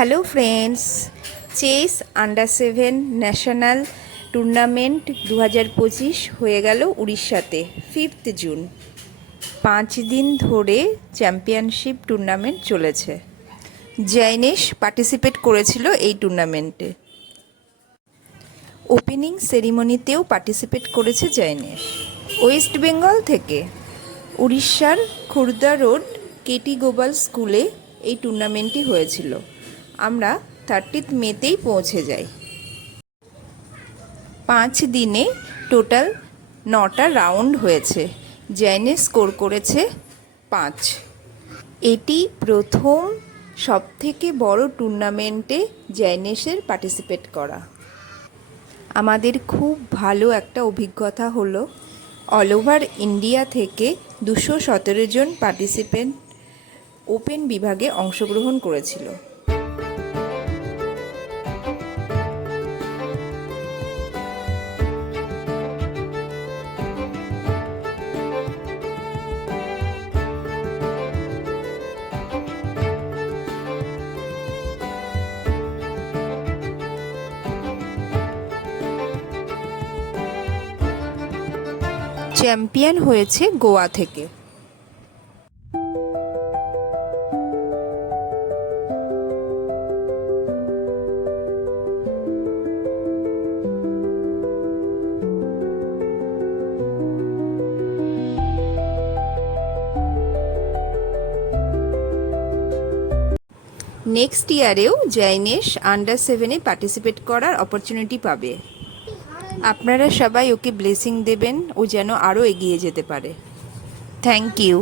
Hello friends, chess under 7 national tournament 2025 হয়ে গেল উড়িষ্যাতে 5 June. 5 দিন ধরে চ্যাম্পিয়নশিপ টুর্নামেন্ট চলেছে। জয়নেশ পার্টিসিপেট করেছিল এই টুর্নামেন্টে। ওপেনিং সেরিমনিতেও পার্টিসিপেট করেছে জয়নেশ। ওয়েস্ট বেঙ্গল থেকে উড়িষ্যার খুর্দা রোড কেটি গোপাল স্কুলে এই টুর্নামেন্টটি হয়েছিল। আমরা 30 মেতেই পৌঁছে যাই। 5 দিনে টোটাল 9টা রাউন্ড হয়েছে। জয়নেশ স্কোর করেছে 5। এটি প্রথম সবথেকে বড় টুর্নামেন্টে জয়নেশের পার্টিসিপেট করা। আমাদের খুব ভালো একটা অভিজ্ঞতা হলো। অল ওভার ইন্ডিয়া থেকে 217 জন পার্টিসিপেন্ট ওপেন বিভাগে অংশগ্রহণ করেছিল। চ্যাম্পিয়ন হয়েছে গোয়া থেকে। নেক্সট ইয়ারেও জয়নেশ আন্ডার 7-এ পার্টিসিপেট করার অপরচুনিটি পাবে। আপনারা সবাই ওকে ব্লেসিং দেবেন, ও যেন আরও এগিয়ে যেতে পারে। Thank you.